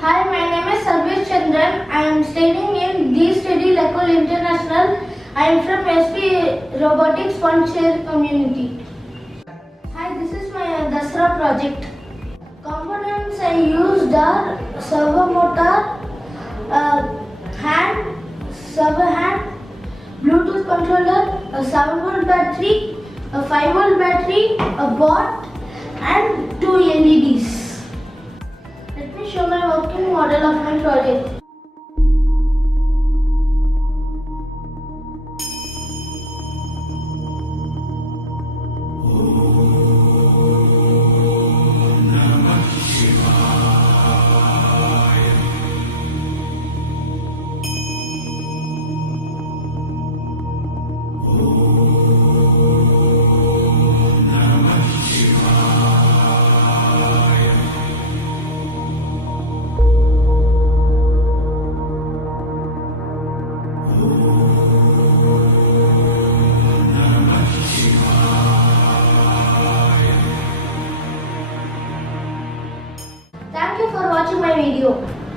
Hi, my name is Sarvesh. I am studying in the Study Level International. I am from SP Robotics Puducherry community. Hi, this is my Dussehra project. Components I used are servo motor, servo hand, Bluetooth controller, a 7-volt battery, a 5-volt battery, a board, and 2 LEDs. Let me show my working model of my project. Thank you for watching my video.